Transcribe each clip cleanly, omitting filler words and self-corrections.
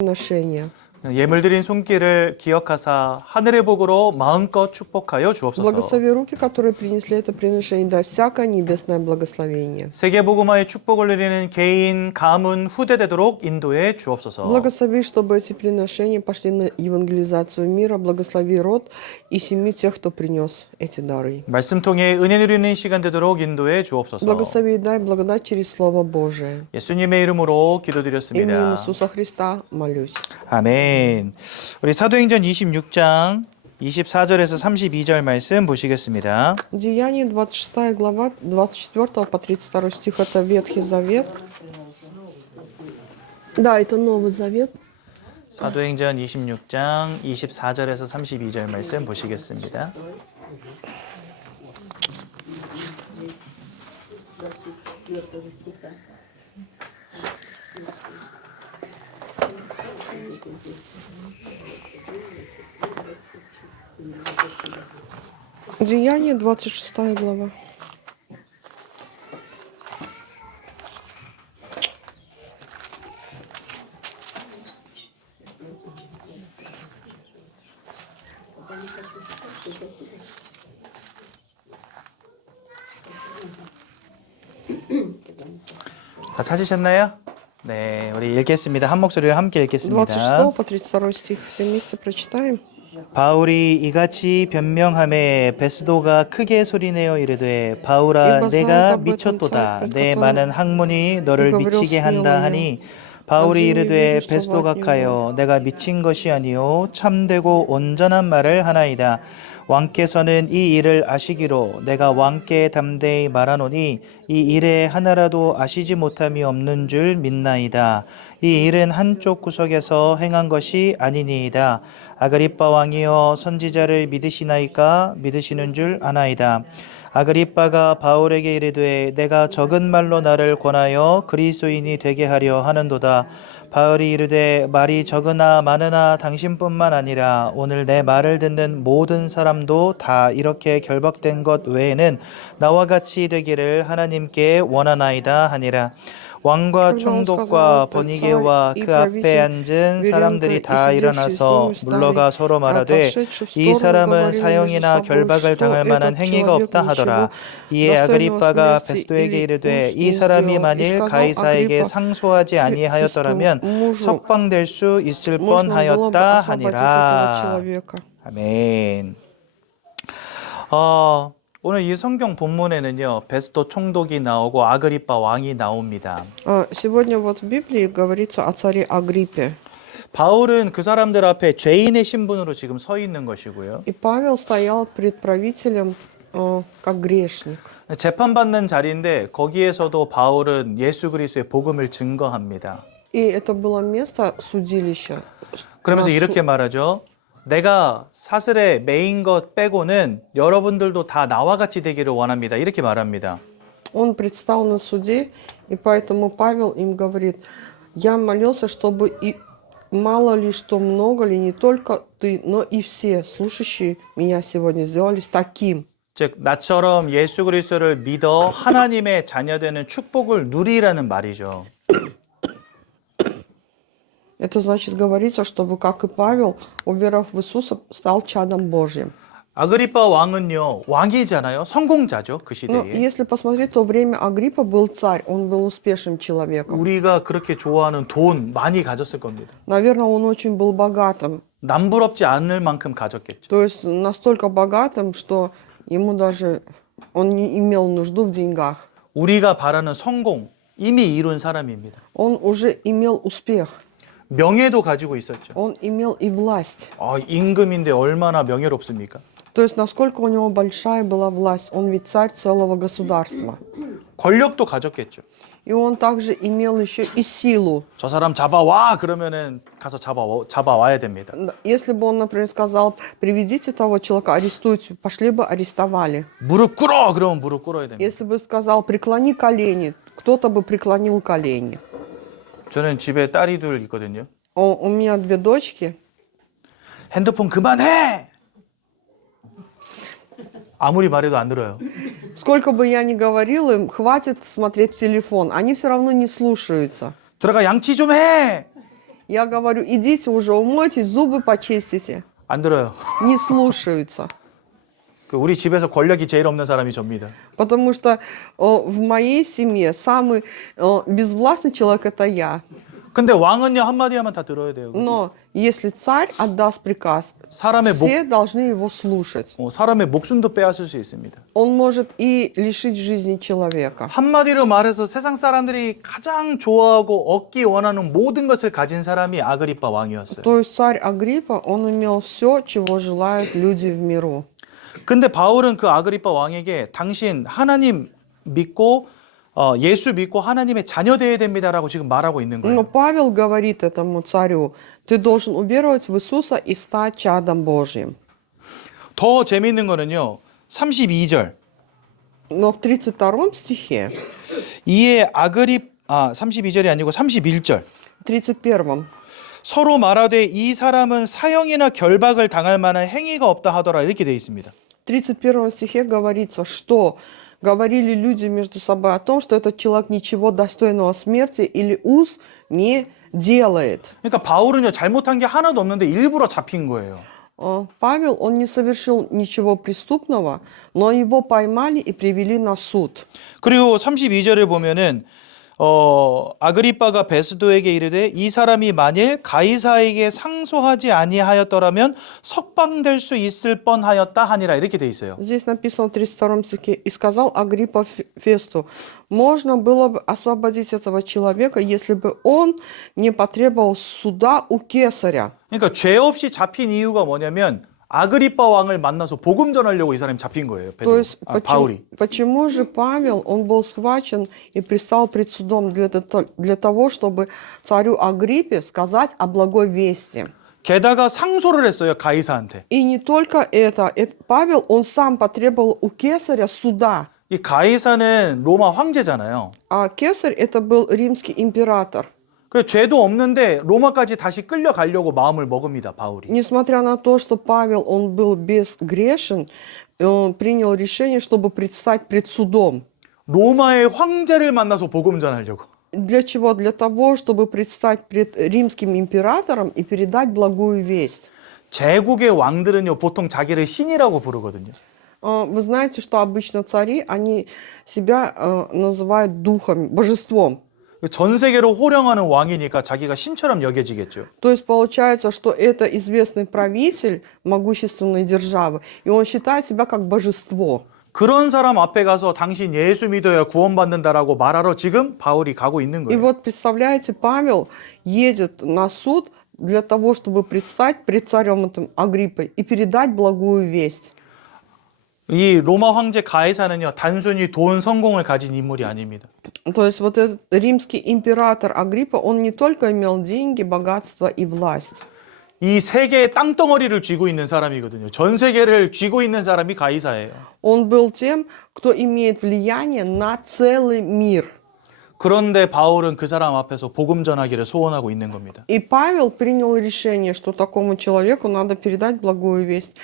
приношения. 예물 드린 손길을 기억하사 하늘의 복으로 마음껏 축복하여 주옵소서. Благослови руки, которые принесли это приношение, дай всякое небесное благословение. 세계복음화의 축복을 누리는 개인, 가문, 후대 되도록 인도해 주옵소서. Благослови, чтобы эти приношения пошли на евангелизацию мира. Благослови род и семью тех, кто принес эти дары. 말씀 통해 은혜 누리는 시간 되도록 인도해 주옵소서. Благослови и дай благодать через Слово Божие. 예수님의 이름으로 Именем 기도드렸습니다. Иисуса Христа молюсь. 아멘. 우리 사도행전 26장 24절에서 32절 말씀 보시겠습니다. Деяние 26 глава, 24 по 32 стих. Это Ветхий Завет. Да, это Новый Завет. 사도행전 26장 24절에서 32절 말씀 보시겠습니다. Деяние 26 глава. 다 찾으셨나요? 네, 우리 읽겠습니다. 한 목소리로 함께 읽겠습니다. 26 по 32 стих. Все вместе прочитаем. 바울이 이같이 변명하매 베스도가 크게 소리내어 이르되 바울아 내가 미쳤도다 내 많은 학문이 너를 미치게 한다 하니 바울이 이르되 베스도 각하여 내가 미친 것이 아니요 참되고 온전한 말을 하나이다. 왕께서는 이 일을 아시기로 내가 왕께 담대히 말하노니 이 일에 하나라도 아시지 못함이 없는 줄 믿나이다. 이 일은 한쪽 구석에서 행한 것이 아니니이다. 아그리빠 왕이여 선지자를 믿으시나이까 믿으시는 줄 아나이다. 아그리빠가 바울에게 이르되 내가 적은 말로 나를 권하여 그리스도인이 되게 하려 하는도다. 바울이 이르되 말이 적으나 많으나 당신뿐만 아니라 오늘 내 말을 듣는 모든 사람도 다 이렇게 결박된 것 외에는 나와 같이 되기를 하나님께 원하나이다 하니라. 왕과 총독과 버니게와 그 앞에 앉은 사람들이 다 일어나서 물러가 서로 말하되 이 사람은 사형이나 결박을 당할 만한 행위가 없다 하더라. 이에 아그리빠가 베스도에게 이르되 이 사람이 만일 가이사에게 상소하지 아니하였더라면 석방될 수 있을 뻔하였다 하니라. 아멘. 오늘 이 성경 본문에는요 베스도 총독이 나오고 아그리빠 왕이 나옵니다. Сегодня вот в Библии говорится о царе Агриппе. 바울은 그 사람들 앞에 죄인의 신분으로 지금 서 있는 것이고요. И Павел стоял пред правителем как грешник. 재판받는 자리인데 거기에서도 바울은 예수 그리스도의 복음을 증거합니다. И это было место судилища. 그러면서 이렇게 말하죠. 내가 사슬에 매인 것 빼고는 여러분들도 다 나와 같이 되기를 원합니다. 이렇게 말합니다. Он предстал на суде, и поэтому Павел им говорит: я молился, чтобы и мало ли что, много ли, не только ты, но и все слушающие меня сегодня сделались таким. 즉 나처럼 예수 그리스도를 믿어 하나님의 자녀되는 축복을 누리라는 말이죠. Это значит говорится, чтобы, как и Павел, уверовав в Иисуса, стал чадом Божьим. 아그리빠 왕은요 왕이잖아요. 성공자죠 그 Но 시대에. если посмотреть, то время Агриппа был царь, он был успешным человеком. 우리가 그렇게 좋아하는 돈 많이 가졌을 겁니다. Наверное, он очень был богатым. 남부럽지 않을 만큼 가졌겠죠. То есть настолько богатым, что ему даже он не имел нужду в деньгах. 우리가 바라는 성공 이미 이룬 사람입니다. Он уже имел успех. 명예도 가지고 있었죠. Он имел и власть. 임금인데 얼마나 명예롭습니까? То есть насколько у него большая была власть. Он ведь царь целого государства. 권력도 가졌겠죠. И он также имел еще и силу. 저 사람 잡아와 그러면은 가서 잡아와야 됩니다. Если бы он, например, сказал: приведите того человека, арестуйте, пошли бы, арестовали. 무릎 꿇어 그러면 무릎 꿇어야 됩니다. Если бы сказал: преклони колени, кто-то бы преклонил колени. 저는 집에 딸이 둘 있거든요. У меня две дочки. 핸드폰 그만해! 아무리 말해도 안 들어요. Сколько бы я ни говорил им, хватит смотреть в телефон, они все равно не слушаются. 들어가 양치 좀 해! Я говорю, идите уже, умойтесь, зубы почистите. 안 들어요. Не слушаются. 우리 집에서 권력이 제일 없는 사람이 접니다. Потому что в моей семье самый безвластный человек это я. 근데 왕은요 한마디 하면 다 들어야 돼요. Но если царь отдаст приказ, 사람의 все должны его слушать. 사람의 목숨도 빼앗을 수 있습니다. Он может и лишить жизни человека. 한마디로 말해서 세상 사람들이 가장 좋아하고 얻기 원하는 모든 것을 가진 사람이 아그리빠 왕이었어요. То есть царь Агриппа, он имел все, чего желают люди в миру. 근데 바울은 그 아그리빠 왕에게 당신 하나님 믿고 예수 믿고 하나님의 자녀 되어야 됩니다라고 지금 말하고 있는 Но 거예요. Павел говорит этому царю, ты должен уверовать в Иисуса и стать чадом Божьим. 더 재미있는 거는요. 32절. Но в 32 стихе, 이에 32절이 아니고 31절. 31, 서로 말하되 이 사람은 사형이나 결박을 당할 만한 행위가 없다 하더라 이렇게 돼 있습니다. в 31 стихе говорится, что говорили люди между собой о том, что этот человек ничего достойного смерти или уз не делает. 그러니까 바울은요 잘못한 게 하나도 없는데 일부러 잡힌 거예요. Павел, он не совершил ничего преступного, но его поймали и привели на суд. 그리고 32절에 보면은 아그리빠가 베스도에게 이르되 이 사람이 만일 가이사에게 상소하지 아니하였더라면 석방될 수 있을 뻔하였다 하니라 이렇게 돼 있어요. Здесь написано в 32 стихе, «И сказал Агриппа Фесту, можно было бы освободить этого человека, если бы он не потребовал суда у кесаря». 그러니까 죄 없이 잡힌 이유가 뭐냐면 아그리빠 왕을 만나서 복음 전하려고 이 사람이 잡힌 거예요. То есть, 바울이. почему же Павел, он был схвачен и предстал пред судом для того, чтобы царю Агриппе сказать о благой вести? 게다가 상소를 했어요. 가이사한테. И не только это, Павел, он сам потребовал у кесаря суда. 이 가이사는 로마 황제잖아요. А кесарь это был римский император. 그 죄도 없는데 로마까지 다시 끌려가려고 마음을 먹습니다. 바울이. Несмотря на то, что Павел, он был безгрешен, он принял решение, чтобы предстать пред судом. 로마의 황제를 만나서 복음 전하려고. Для чего? Для того, чтобы предстать пред римским императором и передать благую весть. 제국의 왕들은요 보통 자기를 신이라고 부르거든요. Вы знаете, что обычно цари, они себя называют духом, божеством. 전 세계로 호령하는 왕이니까 자기가 신처럼 여겨지겠죠. То есть получается, что это известный правитель могущественной державы, и он считает себя как божество. 그런 사람 앞에 가서 당신 예수 믿어야 구원받는다라고 말하러 지금 바울이 가고 있는 И 거예요. вот представляете, Павел едет на суд для того, чтобы предстать пред царем этим Агриппой и передать благую весть. 이 로마 황제 가이사는요 단순히 돈 성공을 가진 인물이 아닙니다. То есть вот этот римский император Агриппа, он не только имел деньги, богатство и власть. 이 세계의 땅덩어리를 쥐고 있는 사람이거든요. 전 세계를 쥐고 있는 사람이 가이사예요. Он был тем, кто имеет влияние на целый мир. 그런데 바울은 그 사람 앞에서 복음 전하기를 소원하고 있는 겁니다. И Павел принял решение, что такому человеку надо передать благую весть.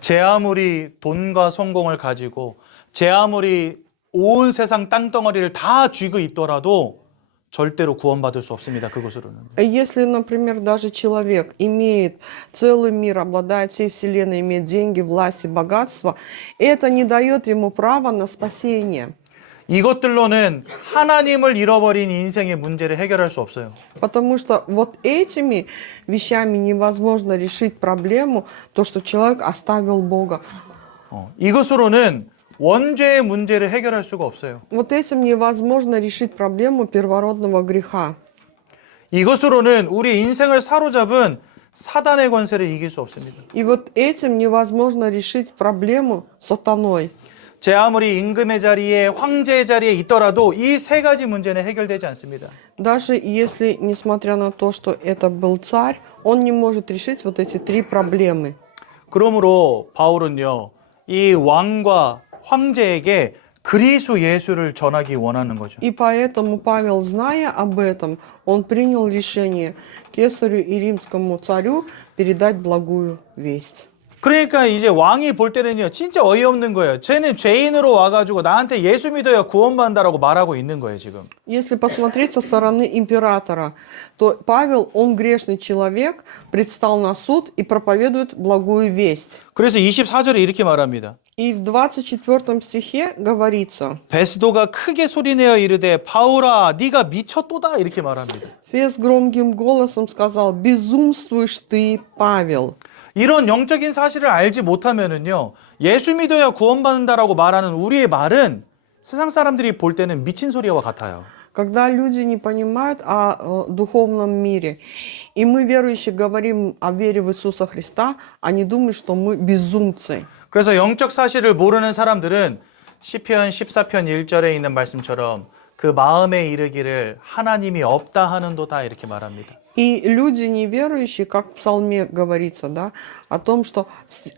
제 아무리 돈과 성공을 가지고 제 아무리 온 세상 땅덩어리를 다 쥐고 있더라도 절대로 구원받을 수 없습니다. 그곳으로는. Если, например, даже человек имеет целый мир, обладает всей вселенной, имеет деньги, власть и богатство, это не дает ему права на спасение. 이것들로는 하나님을 잃어버린 인생의 문제를 해결할 수 없어요. Потому что вот этими вещами невозможно решить проблему, то, что человек оставил Бога. 이것으로는 원죄의 문제를 해결할 수가 없어요. Вот этим невозможно решить проблему первородного греха. 이것으로는 우리 인생을 사로잡은 사단의 권세를 이길 수 없습니다. И вот этим невозможно решить проблему сатаной. 제 아무리 임금의 자리에 황제의 자리에 있더라도 이 세 가지 문제는 해결되지 않습니다. Даже если, несмотря на то, что это был царь, он не может решить вот эти три проблемы. 그러므로 바울은요, 이 왕과 황제에게 그리스도 예수를 전하기 원하는 거죠. И поэтому Павел, зная об этом, он принял решение кесарю и римскому царю передать благую весть. 그러니까 이제 왕이 볼 때는요, 진짜 어이없는 거예요. 쟤는 죄인으로 와가지고 나한테 예수 믿어야 구원받는다라고 말하고 있는 거예요, 지금. Если посмотреть со стороны императора, то Павел, он грешный человек, предстал на суд и проповедует благую весть. 그래서 24절에 이렇게 말합니다. И в 24 стихе говорится, 베스도가 크게 소리내어 이르되 바울아 네가 미쳤도다 이렇게 말합니다. Фес громким голосом сказал, безумствуешь ты, Павел. 이런 영적인 사실을 알지 못하면은요, 예수 믿어야 구원받는다라고 말하는 우리의 말은 세상 사람들이 볼 때는 미친 소리와 같아요. Когда люди не понимают о духовном мире, и мы, верующие, говорим о вере в Иисуса Христа, они думают, что мы безумцы. 그래서 영적 사실을 모르는 사람들은 시편 14편 1절에 있는 말씀처럼 그 마음에 이르기를 하나님이 없다 하는도다 이렇게 말합니다. И люди неверующие, как в Псалме говорится, да, о том, что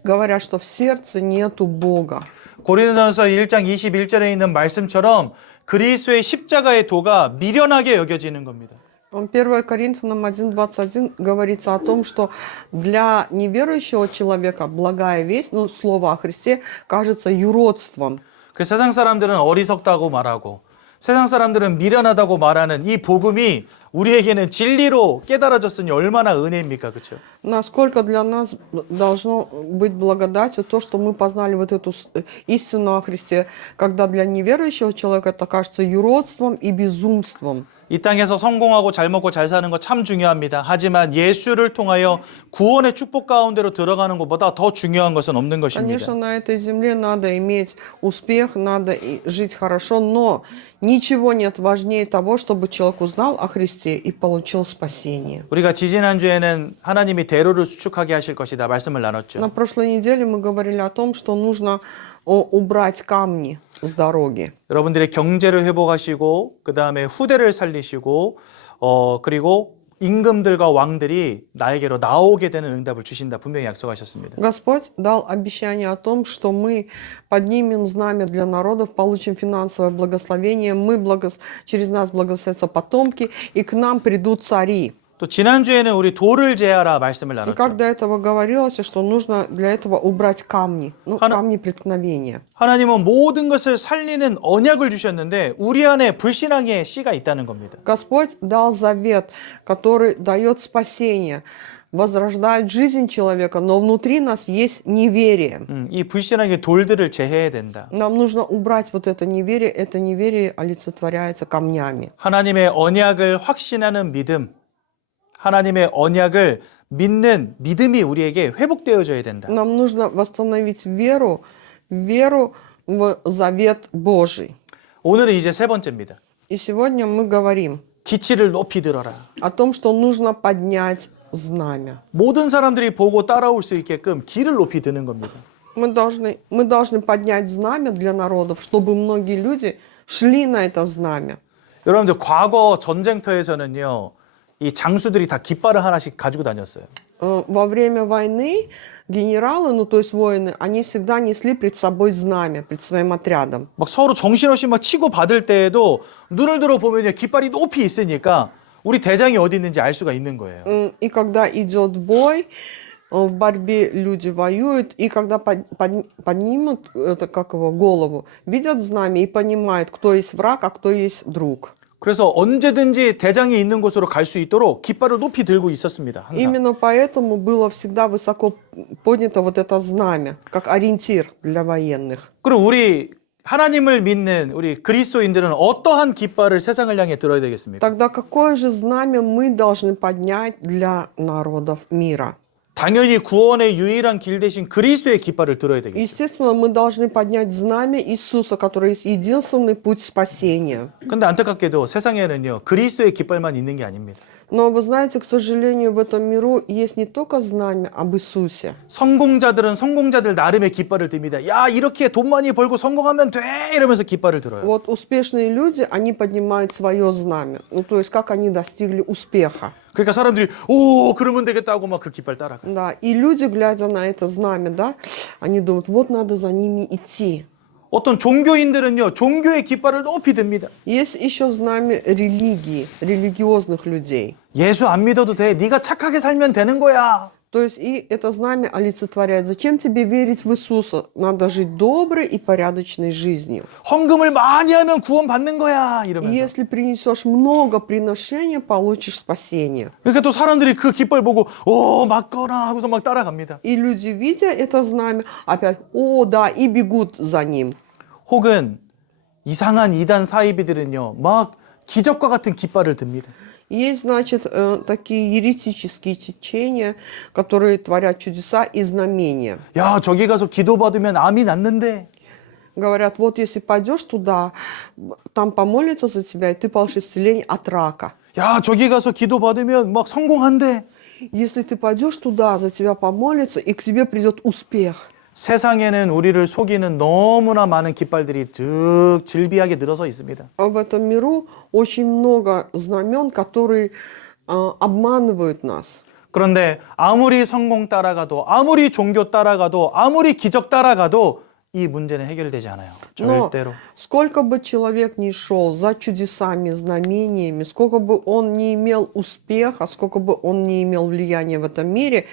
говорят, что в сердце нету Бога. 고린도전서 1장 21절에 있는 말씀처럼 그리스도의 십자가의 도가 미련하게 여겨지는 겁니다. 1 Коринфянам 1:21 говорится о том, что для неверующего человека благая весть, ну, слово о Христе, кажется юродством. 그 세상 사람들은 어리석다고 말하고 세상 사람들은 미련하다고 말하는 이 복음이 우리에게는 진리로 깨달아졌으니 얼마나 은혜입니까, 그렇죠? Насколько для нас должно быть благодатью то, что мы познали вот эту истину о Христе, когда для неверующего человека это кажется юродством и безумством. 이 땅에서 성공하고 잘 먹고 잘 사는 거 참 중요합니다. 하지만 예수를 통하여 구원의 축복 가운데로 들어가는 것보다 더 중요한 것은 없는 것입니다. Конечно, на этой земле надо иметь успех, надо жить хорошо, но ничего нет важнее того, чтобы человек узнал о Христе и получил спасение. 우리가 지지난주에는 하나님이 대로를 수축하게 하실 것이다 말씀을 나눴죠. На прошлой неделе мы говорили о том, что нужно убрать камни с дороги. 여러분들의 경제를 회복하시고 그 다음에 후대를 살리시고 그리고 임금들과 왕들이 나에게로 나오게 되는 응답을 주신다 분명히 약속하셨습니다. Господь дал обещание о том, что мы поднимем знамя для народов, получим финансовое благословение, через нас благословятся потомки, и к нам придут цари. 또 지난주에는 우리 돌을 제하라 말씀을 И как 나눴죠. до этого говорилось, что нужно для этого убрать камни, камни преткновения. 하나님은 모든 것을 살리는 언약을 주셨는데 우리 안에 불신앙의 씨가 있다는 겁니다. Господь дал завет, который дает спасение, возрождает жизнь человека, но внутри нас есть неверие. 이 불신앙의 돌들을 제해야 된다. Нам нужно убрать вот это неверие олицетворяется камнями. 하나님의 언약을 확신하는 믿음, 하나님의 언약을 믿는 믿음이 우리에게 회복되어져야 된다. Нам нужно восстановить веру в завет Божий. 오늘은 이제 세 번째입니다. И сегодня мы говорим 기치를 높이 들어라. о том, что нужно поднять знамя. 모든 사람들이 보고 따라올 수 있게끔 길을 높이 드는 겁니다. Мы должны поднять знамя для народов, чтобы многие люди шли на это знамя. 여러분들 과거 전쟁터에서는요. 이 장수들이 다 깃발을 하나씩 가지고 다녔어요. Во время войны генералы, ну то есть воины, они всегда несли пред собой знамя, пред своим отрядом. 막 서로 정신없이 막 치고 받을 때에도 눈을 들어 보면요. 깃발이 높이 있으니까 우리 대장이 어디 있는지 알 수가 있는 거예요. И когда идет бой, в борьбе люди воюют, и когда поднимут это, как его, голову, видят знамя и понимают, кто есть враг, а кто есть друг. 그래서 언제든지 대장이 있는 곳으로 갈 수 있도록 깃발을 높이 들고 있었습니다. 항상. Именно поэтому было всегда высоко поднято вот это знамя, как ориентир для военных. 그럼 우리 하나님을 믿는 우리 그리스도인들은 어떠한 깃발을 세상을 향해 들어야 되겠습니까? Тогда какое же знамя мы должны поднять для народов мира? 당연히 구원의 유일한 길 대신 그리스도의 깃발을 들어야 되겠죠. Естественно, мы должны поднять знамя Иисуса, который есть единственный путь спасения. 근데 안타깝게도 세상에는요. 그리스도의 깃발만 있는 게 아닙니다. Но вы знаете, к сожалению, в этом миру есть не только знамя об Иисусе. 성공자들은 성공자들 나름의 깃발을 듭니다. 야, 이렇게 돈 많이 벌고 성공하면 돼! 이러면서 깃발을 들어요. Вот успешные люди, они поднимают свое знамя. Ну, то есть, как они достигли успеха. 그러니까 사람들이 오, 그러면 되겠다고 막 그 깃발 따라가요. Да, и люди, глядя на это знамя, да, они думают, вот надо за ними идти. 어떤 종교인들은요. 종교의 깃발을 높이 듭니다. Есть еще знамя религии, религиозных людей. 예수 안 믿어도 돼. 네가 착하게 살면 되는 거야. То есть и это знамя олицетворяет. Зачем тебе верить в Иисуса? Надо жить доброй и порядочной жизнью. 헌금을 많이 하면 구원 받는 거야 И 이러면서. если принесешь много приношения, получишь спасение. 그러니까 또 사람들이 그 깃발 보고 오 맞거나 하고서 막 따라갑니다. И люди, видя это знамя, опять, о, да, и бегут за ним. 혹은 이상한 이단 사이비들은요 막 기적과 같은 깃발을 듭니다. Есть, значит, такие еретические течения, которые творят чудеса и знамения. 야 저기 가서 기도받으면 암이 낫는데. Говорят, вот если пойдешь туда, там помолятся за тебя, и ты получишь исцеление от рака. 야 저기 가서 기도받으면 막 성공한대. Если ты пойдешь туда, за тебя помолятся, и к тебе придет успех. 세상에는 우리를 속이는 너무나 많은 깃발들이 쭉 질비하게 늘어서 있습니다. А в этом миру очень много знамен, которые обманывают нас. 그런데 아무리 성공 따라가도 아무리 종교 따라가도 아무리 기적 따라가도 이 문제는 해결되지 않아요. Но 절대로. сколько бы человек ни шел за чудесами, знамениями, сколько бы он не имел успеха, сколько бы он не имел влияния в этом мире,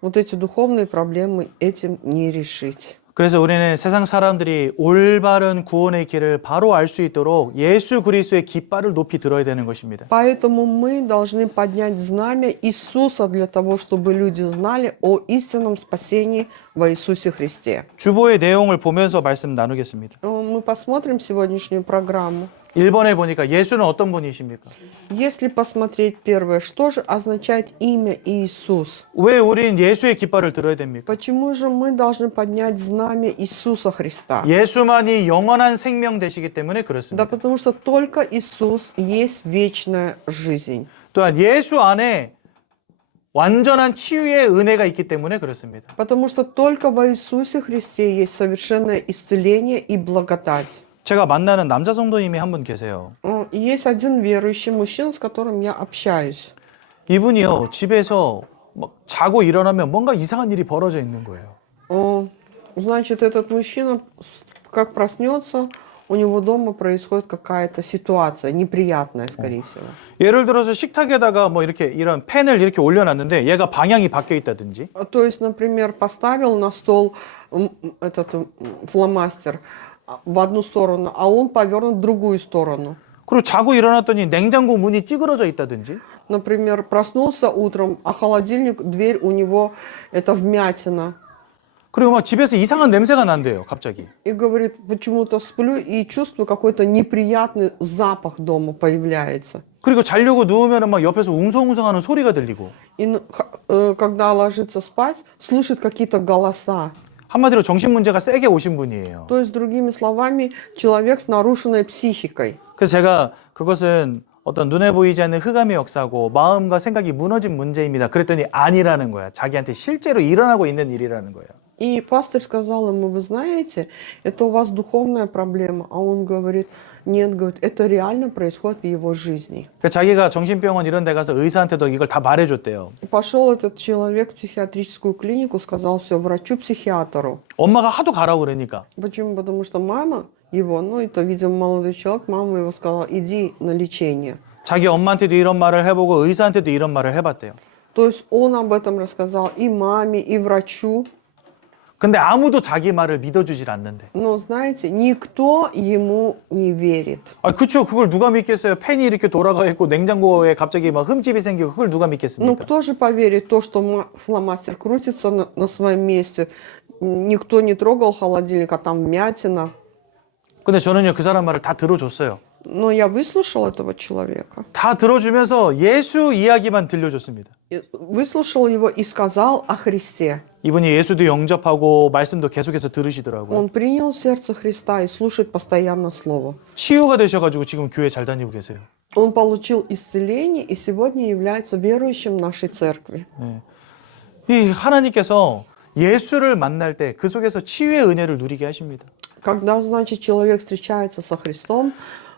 вот эти духовные проблемы этим не решить. 그래서 우리는 세상 사람들이 올바른 구원의 길을 바로 알 수 있도록 예수 그리스도의 깃발을 높이 들어야 되는 것입니다. Поэтому мы должны поднять знамя Иисуса для того, чтобы люди знали о истинном спасении во Иисусе Христе. 주보의 내용을 보면서 말씀 나누겠습니다. Мы посмотрим сегодняшнюю программу. 1번에 보니까 예수는 어떤 분이십니까? Если посмотреть первое, что же означает имя Иисус? 왜 우리는 예수의 깃발을 들어야 됩니까? Почему же мы должны поднять знамя Иисуса Христа? 예수만이 영원한 생명 되시기 때문에 Да 그렇습니다. потому что только Иисус есть вечная жизнь. 또한 예수 안에 완전한 치유의 은혜가 있기 때문에 그렇습니다. Потому что только во Иисусе Христе есть совершенное исцеление и благодать. 제가 만나는 남자 성도님이 한 분 계세요. И есть один верующий мужчина, с которым я общаюсь. 이분이요 집에서 막 자고 일어나면 뭔가 이상한 일이 벌어져 있는 거예요. Значит, этот мужчина, как проснется, у него дома происходит какая-то ситуация, неприятная, скорее всего. 예를 들어서 식탁에다가 뭐 이렇게 이런 펜을 이렇게 올려놨는데 얘가 방향이 바뀌어 있다든지. То есть, например, поставил на стол этот фломастер в одну сторону, а он повернут в другую сторону. 그리고 자고 일어났더니 냉장고 문이 찌그러져 있다든지. Например, проснулся утром, а холодильник, дверь у него это вмятина. 그리고 막 집에서 이상한 냄새가 난대요, 갑자기. И говорит, почему-то сплю и чувствую какой-то неприятный запах дома появляется. 그리고 자려고 누우면 막 옆에서 웅성웅성하는 소리가 들리고. И когда ложится спать, слышит какие-то голоса. 한마디로 정신 문제가 세게 오신 분이에요. То есть, другими словами, человек с нарушенной психикой. 그래서 제가 그것은 어떤 눈에 보이지 않는 흑암의 역사고 마음과 생각이 무너진 문제입니다. 그랬더니 아니라는 거야. 자기한테 실제로 일어나고 있는 일이라는 거예요. И пастор сказал ему, вы знаете, это у вас духовная проблема. А он говорит, нет, говорит, это реально происходит в его жизни. 자기가 정신병원 이런 데 가서 의사한테도 이걸 다 말해줬대요. Пошел этот человек в психиатрическую клинику, сказал все врачу-психиатру. 엄마가 하도 가라고 그러니까. Почему? Потому что мама его, это, видимо, молодой человек, мама его сказала, иди на лечение. 자기 엄마한테도 이런 말을 해보고 의사한테도 이런 말을 해봤대요. То есть он об этом рассказал и маме, и врачу. 근데 아무도 자기 말을 믿어주질 않는데. Но, знаете, никто ему не верит. 아, 그쵸. 그걸 누가 믿겠어요? 펜이 이렇게 돌아가 있고 냉장고에 갑자기 막 흠집이 생기고 그걸 누가 Ну, 믿겠습니까? кто же поверит в то, что фломастер крутится на своем месте? Никто не трогал холодильник, а там вмятина. 근데 저는요, 그 사람 말을 다 들어줬어요. Но я выслушал этого человека. 다 들어주면서 예수 이야기만 들려줬습니다. Выслушал его и сказал о Христе. 이분이 예수도 영접하고 말씀도 계속해서 들으시더라고요. Он принял сердце Христа и слушает постоянно Слово. 치유가 되셔가지고 지금 교회 잘 다니고 계세요. Он получил исцеление и сегодня является верующим нашей церкви. 네. 이 하나님께서 예수를 만날 때 그 속에서 치유의 은혜를 누리게 하십니다. Когда, значит, человек встречается со Христом,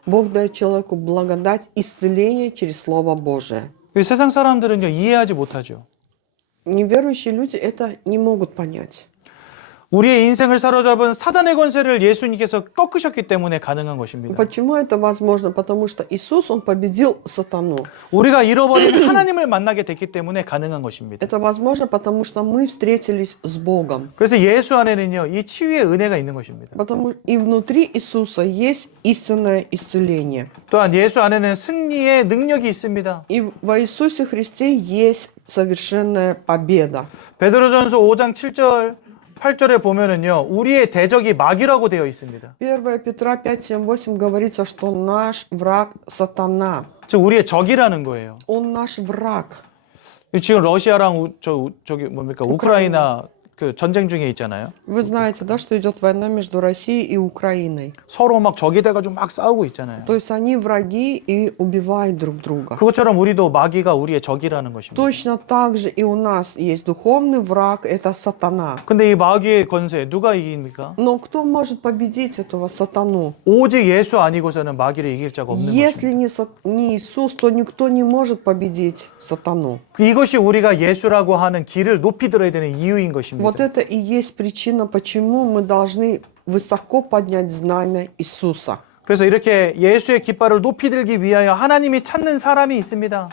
Бог дает человеку благодать исцеления через Слово Божие. 세상 사람들은요, 이해하지 못하죠. Неверующие люди это не могут понять. 우리의 인생을 사로잡은 사단의 권세를 예수님께서 꺾으셨기 때문에 가능한 것입니다. Почему это возможно? Потому что Иисус, Он победил сатану. 우리가 잃어버린 하나님을 만나게 됐기 때문에 가능한 것입니다. Это возможно, потому что мы встретились с Богом. 그래서 예수 안에는요, 이 치유의 은혜가 있는 것입니다. Потому и внутри Иисуса есть истинное исцеление. 또한 예수 안에는 승리의 능력이 있습니다. И во Иисусе Христе есть совершенная победа. 베드로전서 5장 7절 8절에 보면은요, 우리의 대적이 마귀라고 되어 있습니다. 1 Петра 5, 7, 8 говорится, что наш враг сатана. 즉 우리의 적이라는 거예요. Он наш враг. 지금 러시아랑 저기 뭡니까? 우크라이나 그 전쟁 중에 있잖아요. Вы знаете, да, что идет война между Россией и Украиной. 서로 막 적이 돼가지고 막 싸우고 있잖아요. То есть они враги и убивают друг друга. 그것처럼 우리도 마귀가 우리의 적이라는 것입니다. Точно так же и у нас есть духовный враг, это сатана. 근데 이 마귀의 권세 누가 이깁니까? Но кто может победить этого сатану? 오직 예수 아니고서는 마귀를 이길 자가 없는 Если 것입니다. не Иисус, то никто не может победить сатану. 이것이 우리가 예수라고 하는 길을 높이 들어야 되는 이유인 것입니다. Вот это и есть причина, почему мы должны высоко поднять знамя Иисуса. 그래서 이렇게 예수의 깃발을 높이 들기 위하여 하나님이 찾는 사람이 있습니다.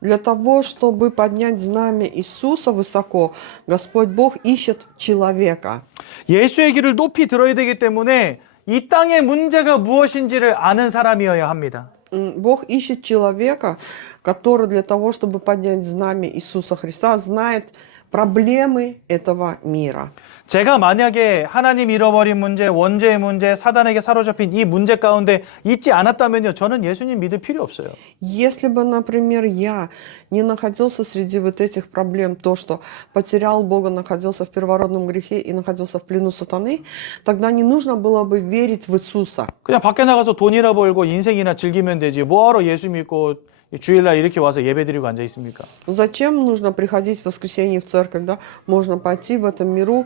Для того, чтобы поднять знамя Иисуса высоко, Господь Бог ищет человека. 예수의 길을 높이 들어야 되기 때문에 이 땅의 문제가 무엇인지를 아는 사람이어야 합니다. Бог ищет человека, который для того, чтобы поднять знамя Иисуса Христа, знает проблемы этого мира. 제가 만약에 하나님 잃어버린 문제, 원죄의 문제, 사단에게 사로잡힌 이 문제 가운데 있지 않았다면요, 저는 예수님 믿을 필요 없어요. Если бы, например, я не находился среди вот этих проблем, то, что потерял Бога, находился в первородном грехе и находился в плену сатаны, тогда не нужно было бы верить в Иисуса. 그냥 밖에 나가서 돈이나 벌고 인생이나 즐기면 되지. 뭐하러 예수 믿고 주일날 이렇게 와서 예배드리고 앉아 있습니까? Зачем нужно приходить в воскресенье в церковь, да? Можно пойти в этом миру,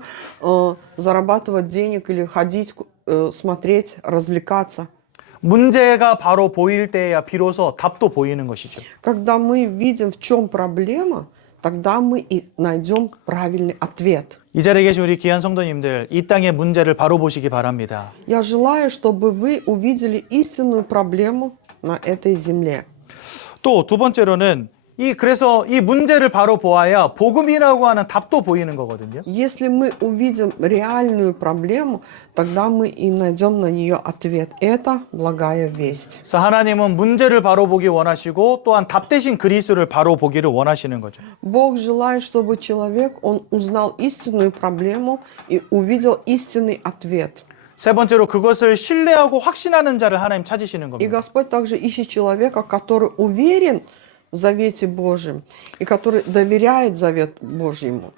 зарабатывать денег или ходить, смотреть, развлекаться. 문제가 바로 보일 때야 비로소 답도 보이는 것이죠. Когда мы видим, в чем проблема, тогда мы и найдем правильный ответ. 이 자리에 계신 우리 귀한 성도님들, 이 땅의 문제를 바로 보시기 바랍니다. Я желаю, чтобы вы увидели истинную проблему на этой земле. 또 두 번째로는 그래서 이 문제를 바로 보아야 복음이라고 하는 답도 보이는 거거든요. Если мы увидим реальную проблему, тогда мы и найдем на нее ответ. Это благая весть. 그래서 하나님은 문제를 바로 보기 원하시고 또한 답 대신 그리스도를 바로 보기를 원하시는 거죠. Бог желает, чтобы человек, он узнал истинную проблему и увидел истинный ответ. 세 번째로 그것을 신뢰하고 확신하는 자를 하나님 찾으시는 И 겁니다. Господь также ищет человека, который уверен в завете Божьем и который доверяет завет Божьему.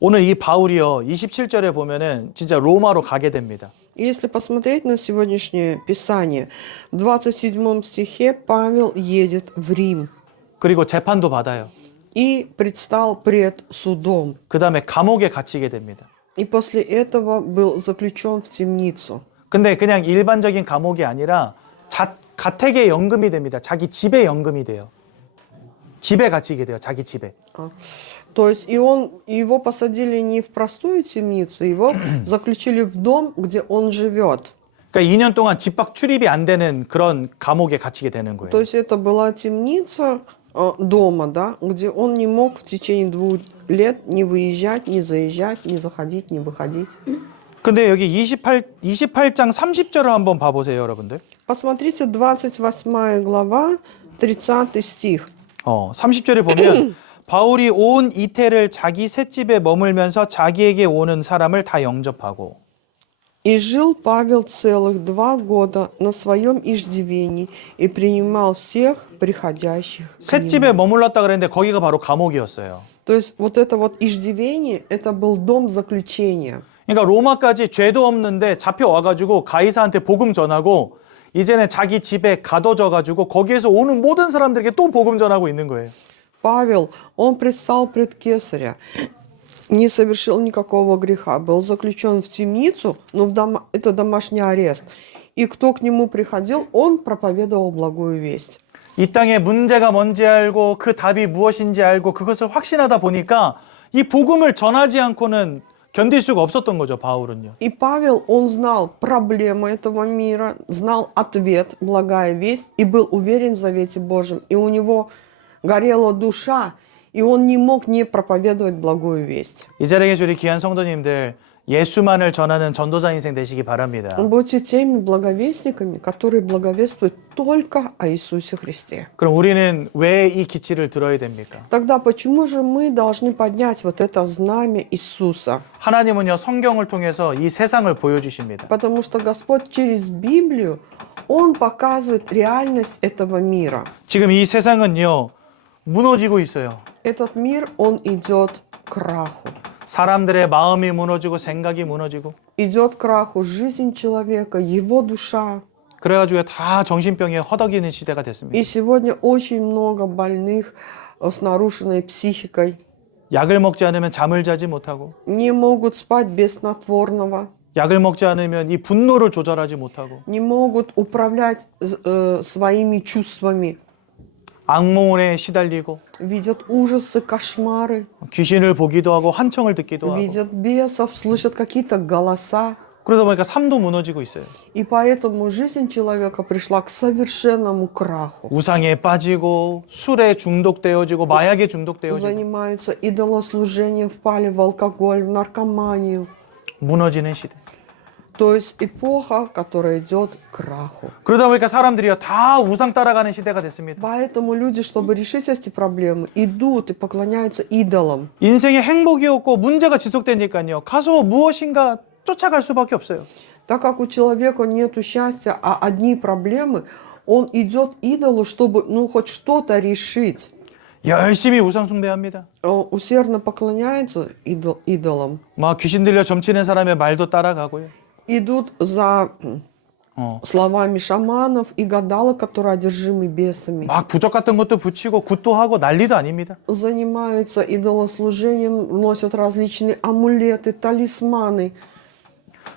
오늘 이 바울이요 27절에 보면은 진짜 로마로 가게 됩니다. Если посмотреть на сегодняшнее Писание, в 27 стихе Павел едет в Рим 그리고 재판도 받아요. и предстал пред судом. 그 다음에 감옥에 갇히게 됩니다. И после этого был заключен в темницу. 근데 그냥 일반적인 감옥이 아니라 가택의 연금이 됩니다. 자기 집에 연금이 돼요. 집에 갇히게 돼요. 자기 집에. То есть его посадили не в простую темницу, его заключили в дом, где он живет. 그러니까 2년 동안 집밖 출입이 안 되는 그런 감옥에 갇히게 되는 거예요. То есть это была темница дома, да, где он не мог в течение 2 лет не выезжать, не заезжать, не заходить, не выходить. 근데 여기 28장 30절을 한번 봐보세요, 여러분들. Посмотрите, 28 глава, 30 стих. 30절에 보면 바울이 온 이태를 자기 셋집에 머물면서 자기에게 오는 사람을 다 영접하고 «И жил Павел целых 2 года на своем иждивении и принимал всех приходящих к нему». 셋집에 머물렀다 그랬는데 거기가 바로 감옥이었어요. То есть вот это вот иждивение, это был дом заключения. 그러니까 로마까지 죄도 없는데 잡혀와가지고 가이사한테 복음 전하고 이제는 자기 집에 가둬져가지고 거기에서 오는 모든 사람들에게 또 복음 전하고 있는 거예요. Павел, он предстал пред Кесаря, не совершил никакого греха, был заключен в темницу, но это домашний арест. И кто к нему приходил, он проповедовал благую весть. 이 땅의 문제가 뭔지 알고 그 답이 무엇인지 알고 그것을 확신하다 보니까 이 복음을 전하지 않고는 견딜 수가 없었던 거죠, 바울은요. И Павел, он знал проблемы этого мира, знал ответ, благая весть, и был уверен в завете Божьем. И у него горела душа, и он не мог не проповедовать благую весть. 이 자리에 계신 우리 귀한 성도님들, 예수만을 전하는 전도자 인생 되시기 바랍니다. Будьте теми благовестниками, которые благовествуют только о Иисусе Христе. 그럼 우리는 왜 이 기치를 들어야 됩니까? Тогда почему же мы должны поднять вот это знамя Иисуса? 하나님은요, 성경을 통해서 이 세상을 보여주십니다. Потому что Господь через Библию, Он показывает реальность этого мира. 지금 이 세상은요, 무너지고 있어요. Этот мир, он идет к краху. 사람들의 마음이 무너지고 생각이 무너지고 Идет к краху жизнь человека, его душа. 그래가지고 다 정신병에 허덕이는 시대가 됐습니다. И сегодня очень много больных с нарушенной психикой. 약을 먹지 않으면 잠을 자지 못하고 Не могут спать без снотворного. 약을 먹지 않으면 이 분노를 조절하지 못하고 Не могут управлять своими чувствами. 악몽에 시달리고 Видят ужасы, кошмары. 귀신을 보기도 하고 환청을 듣기도 하고 Видят бесов, слышат какие-то голоса. 그러다 보니까 삶도 무너지고 있어요. И поэтому жизнь человека пришла к совершенному краху. 우상에 빠지고 술에 중독되어지고 마약에 중독되어지고 Занимаются идолослужением, впали в алкоголь, в наркоманию. 무너지는 시대. То есть эпоха, которая идет к краху. 그러다 보니까 사람들이요 다 우상 따라가는 시대가 됐습니다. Поэтому люди, чтобы решить эти проблемы, идут и поклоняются идолам. 인생에 행복이 없고 문제가 지속되니까요 가서 무엇인가 쫓아갈 수밖에 없어요. Так как у человека нет счастья, а одни проблемы, он идет к идолу, чтобы хоть что-то решить. 열심히 우상 숭배합니다. Усердно поклоняется идолам. 막 귀신 들려 점치는 사람의 말도 따라가고요. Идут за словами шаманов и гадалок, которые одержимы бесами. 막 부적 같은 것도 붙이고 굿도 하고 난리도 아닙니다. Занимаются идолослужением, носят различные амулеты, талисманы.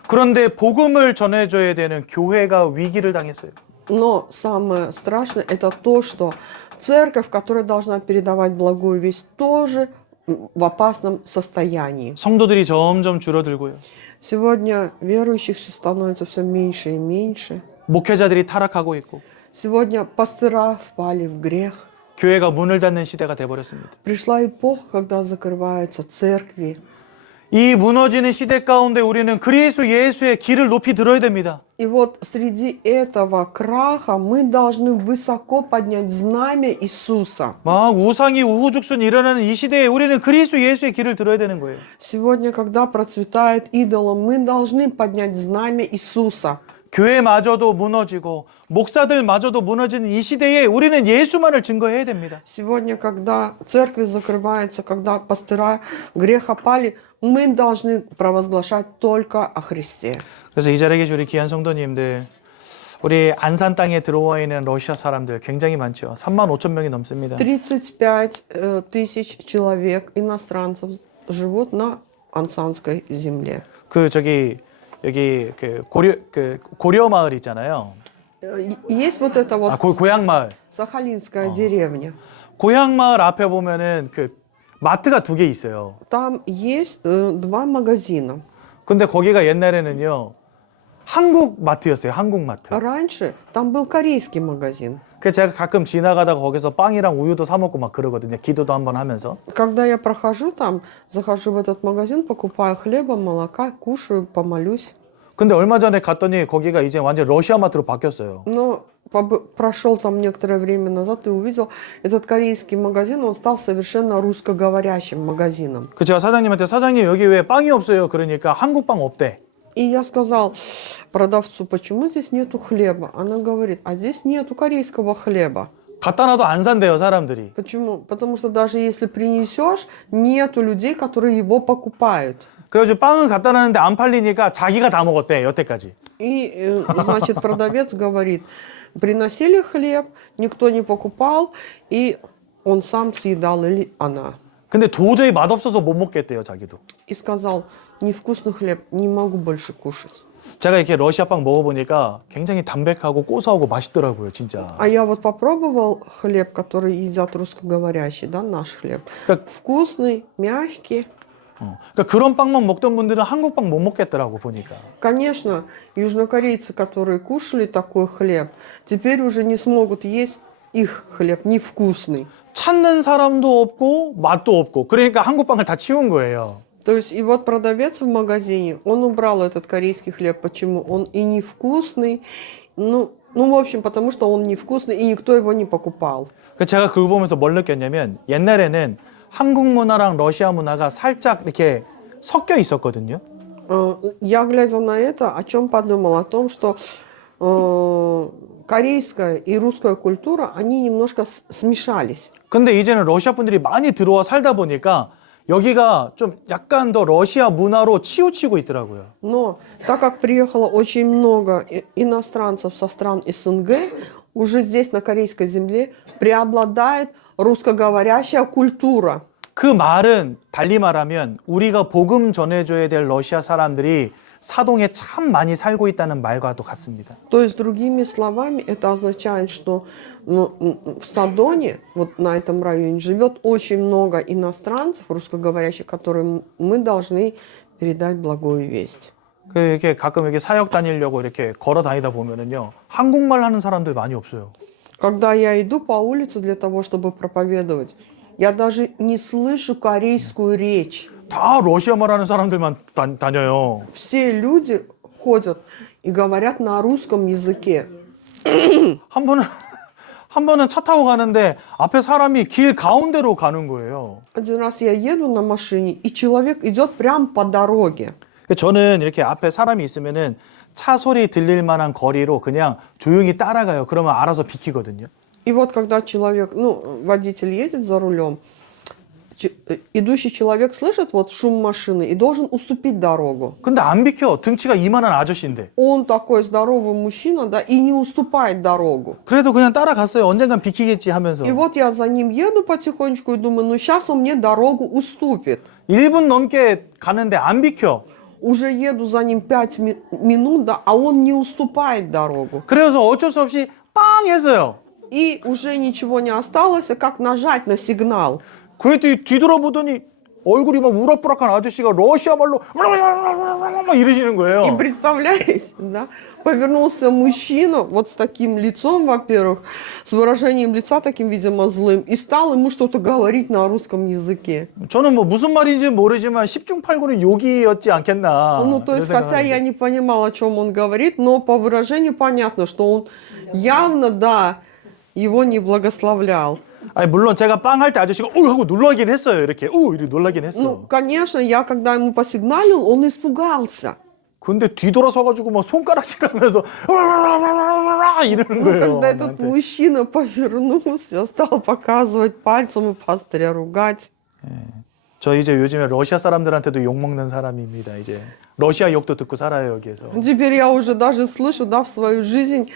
그런데 복음을 전해줘야 되는 교회가 위기를 당했어요. Но самое страшное это то, что церковь, которая должна передавать благую весть, тоже в опасном состоянии. 성도들이 점점 줄어들고요. Сегодня верующих становится все меньше и меньше. 목회자들이 타락하고 있고 Сегодня пастыра впали в грех. 교회가 문을 닫는 시대가 돼버렸습니다. Пришла эпоха, когда закрываются церкви. 이 무너지는 시대 가운데 우리는 그리스도 예수의 길을 높이 들어야 됩니다. И вот среди этого краха мы должны высоко поднять знамя Иисуса. 막 우상이 우후죽순 일어나는 이 시대에 우리는 그리스도 예수의 길을 들어야 되는 거예요. Сегодня, когда процветает идолом, мы должны поднять знамя Иисуса. 교회마저도 무너지고 목사들마저도 무너지는 이 시대에 우리는 예수만을 증거해야 됩니다. Сегодня, когда церкви закрываются, когда пастыра греха пали, мы должны провозглашать только о Христе. 그래서 이 자리에 계신 우리 귀한 성도님들, 우리 안산 땅에 들어와 있는 러시아 사람들 굉장히 많죠. 35,000명이 넘습니다. 35 тысяч человек, иностранцев, живут на Ансанской земле. 여기 고려 마을 있잖아요. Есть вот это вот 고향 마을. Сахалинская деревня. 고향 마을 앞에 보면은 마트가 2개 있어요. Там есть 2 магазина. 근데 거기가 옛날에는요 한국 마트였어요. 한국 마트. Раньше там был корейский магазин. 그래서 제가 가끔 지나가다가 거기서 빵이랑 우유도 사 먹고 막 그러거든요. 기도도 한번 하면서. Когда я прохожу там, захожу в этот магазин, покупаю хлеба, молока, кушаю, помолюсь. 근데 얼마 전에 갔더니 거기가 이제 완전 러시아 마트로 바뀌었어요. Но прошел там некоторое время назад и увидел этот корейский магазин, он стал совершенно русскоговорящим магазином. 그 제가 사장님한테 사장님 여기 왜 빵이 없어요? 그러니까 한국 빵 없대. И я сказал продавцу, почему здесь нету хлеба? Она говорит, а здесь нету корейского хлеба. 갖다 놔도 안 산대요, 사람들이. Почему? Потому что даже если принесешь, нету людей, которые его покупают. 그래가지고 빵을 갖다 놨는데 안 팔리니까 자기가 다 먹었대, 여태까지. И, значит, продавец говорит, приносили хлеб, никто не покупал, и он сам съедал или она. 근데 도저히 맛없어서 못 먹겠대요, 자기도. И сказал, невкусный хлеб, не могу больше кушать. 제가 이렇게 러시아 빵 먹어보니까 굉장히 담백하고 고소하고 맛있더라고요, 진짜. А я вот попробовал хлеб, который едят русскоговорящие, да, наш хлеб. Как- Вкусный, мягкий. 그러니까 그런 빵만 먹던 분들은 한국 빵 못 먹겠더라고 보니까. Конечно, южнокорейцы, которые кушали такой хлеб, теперь уже не смогут есть их хлеб, невкусный. 찾는 사람도 없고 맛도 없고 그러니까 한국 빵을 다 치운 거예요. То есть, и вот продавец в магазине, он убрал этот корейский хлеб. Почему? Он и невкусный, в общем, потому что он невкусный, и никто его не покупал. 그러니까 제가 그거 보면서 뭘 느꼈냐면 옛날에는 한국 문화랑 러시아 문화가 살짝 이렇게 섞여 있었거든요. Я, глядя на это, о чем подумал? О том, что корейская и русская культура, они немножко смешались. 근데 이제는 러시아 분들이 많이 들어와 살다 보니까 여기가 좀 약간 더 러시아 문화로 치우치고 있더라고요. Но так как приехало очень много иностранцев со стран СНГ, уже здесь, на корейской земле, преобладает русскоговорящая культура. 그 말은 달리 말하면 우리가 복음 전해줘야 될 러시아 사람들이 사동에 참 많이 살고 있다는 말과도 같습니다. То есть, другими словами, это означает, что в Садоне, вот на этом районе, живет очень много иностранцев, русскоговорящих, которым мы должны передать благую весть. 그 이렇게 가끔 이렇게 사역 다니려고 이렇게 걸어 다니다 보면은요 한국말 하는 사람들 많이 없어요. Когда я иду по улице для того, чтобы проповедовать, я даже не слышу корейскую речь. 다 러시아 말하는 사람들만 다녀요. Все люди ходят и говорят на русском языке. 한 번은 차 타고 가는데 앞에 사람이 길 가운데로 가는 거예요. Один раз я еду на машине, и человек идет прямо по дороге. 저는 이렇게 앞에 사람이 있으면은 차 소리 들릴 만한 거리로 그냥 조용히 따라가요. 그러면 알아서 비키거든요. И вот когда человек, водитель едет за рулем, идущий человек слышит вот шум машины и должен уступить дорогу. 근데 안 비켜. 등치가 이만한 아저씨인데. Он такой здоровый мужчина, да, и не уступает дорогу. 그래도 그냥 따라갔어요. 언젠간 비키겠지 하면서. И вот я за ним еду потихонечку и думаю, сейчас он мне дорогу уступит. 1분 넘게 가는데 안 비켜. Уже еду за ним 5 минут, да, а он не уступает дорогу. 그래서 어쩔 수 없이 빵 했어요. И уже ничего не осталось, как нажать на сигнал. 그랬더니 뒤돌아보더니 얼굴이 막 우락부락한 아저씨가 러시아 말로 막 이러시는 거예요. И представляете, да, повернулся мужчина вот с таким лицом, во-первых, с выражением лица таким, видимо, злым, и стал ему что-то говорить на русском языке. 저는 뭐 무슨 말인지 모르지만 10중 8구는 욕이었지 않겠나. То есть, хотя я не понимала, о чем он говорит, но по выражению понятно, что он явно, да, его не благословлял. 아니 물론 제가 빵 할 때 아저씨가 오 하고 놀라긴 했어요. 이렇게 이렇게 놀라긴 했어. Конечно, я когда ему посигналил, он испугался. 근데 뒤돌아서 가지고 막 손가락질하면서 이러는 거예요. Когда этот мужчина повернулся, стал показывать пальцем и пастыря ругать. 저 이제 요즘에 러시아 사람들한테도 욕 먹는 사람입니다. 이제 러시아 욕도 듣고 살아요 여기에서. Теперь я уже даже слышу, да, в свою жизнь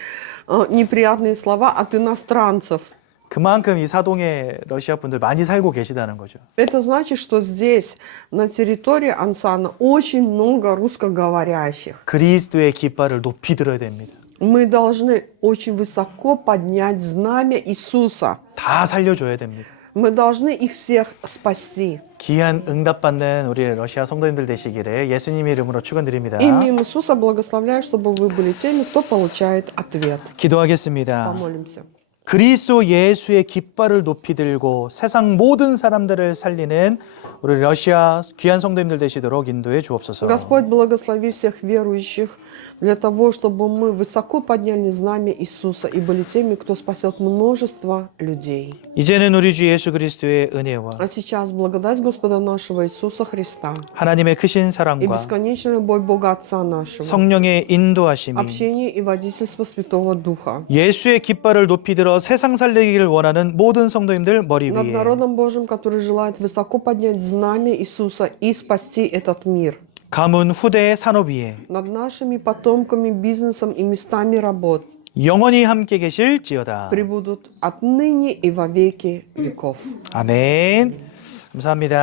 неприятные слова от иностранцев. 그만큼 이 사동에 러시아 분들 많이 살고 계시다는 거죠. Это значит, что здесь, на территории Ансана, очень много русскоговорящих. 그리스도의 깃발을 높이 들어야 됩니다. Мы должны очень высоко поднять знамя Иисуса. 다 살려줘야 됩니다. Мы должны их всех спасти. 귀한 응답받는 우리 러시아 성도님들 되시기를 예수님 이름으로 축원드립니다. Именем Иисуса благословляю, чтобы вы были теми, кто получает ответ. 기도하겠습니다. Помолимся. 그리스도 예수의 깃발을 높이 들고 세상 모든 사람들을 살리는 우리 러시아 귀한 성도님들 되시도록 인도해 주옵소서. Господь, благослови всех верующих для того, чтобы мы высоко подняли знамя Иисуса и были теми, кто спасет множество людей. 이제는 우리 주 예수 그리스도의 은혜와 А сейчас благодать Господа нашего Иисуса Христа 하나님의 크신 и 사랑과 бесконечная любовь Бога Отца нашего, 성령의 인도하심이 общение и водительство Святого Духа 예수의 깃발을 높이 들어 세상 살리기를 원하는 모든 성도님들 머리 над 위에 народом Божьим, который желает высоко поднять знамя Иисуса и спасти этот мир, 가문 후대 산업 위에 над нашими потомками, бизнесом и местами работ, 영원히 함께 계실지어다. пребудут отныне и во веки веков. 아멘. 감사합니다.